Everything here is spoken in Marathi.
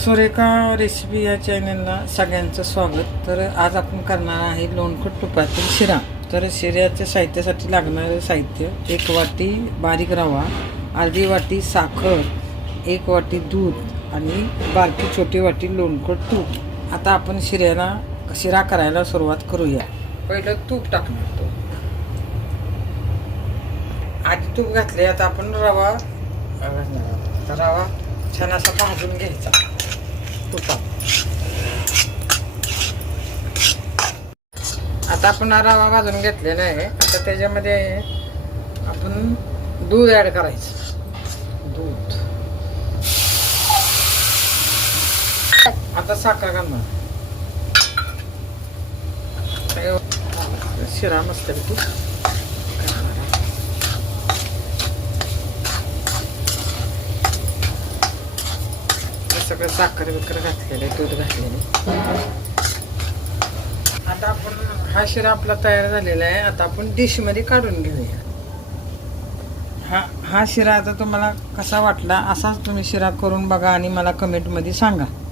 सुरेखा रेसिपी या चॅनलला सगळ्यांचं स्वागत. तर आज आपण करणार आहे लोणखट तुपातील शिरा. तर शिऱ्याच्या साहित्यासाठी लागणारे साहित्य: 1 वाटी बारीक रवा, अर्धी वाटी साखर, 1 वाटी दूध आणि बारकी छोटी वाटी लोणखट तूप. आता आपण शिरा करायला सुरुवात करूया. पहिलं तूप टाकणार. आधी तूप घातले. आता आपण रवा घालणार. तर रवा छान असा भाजून घ्यायचा तुपात. आता आपण हा रवा भाजून घेतलेला आहे. आता त्याच्यामध्ये आपण दूध ॲड करायचं. दूध. आता साखर घालणार. शिरा मस्तपैकी सगळं साखर घातलेलं आहे, दूध घातलेलं. आता आपण हा शिरा आपला तयार झालेला आहे. आता आपण डिशमध्ये काढून घेऊया. हा शिरा आता तुम्हाला कसा वाटला असाच तुम्ही शिरा करून बघा आणि मला कमेंटमध्ये सांगा.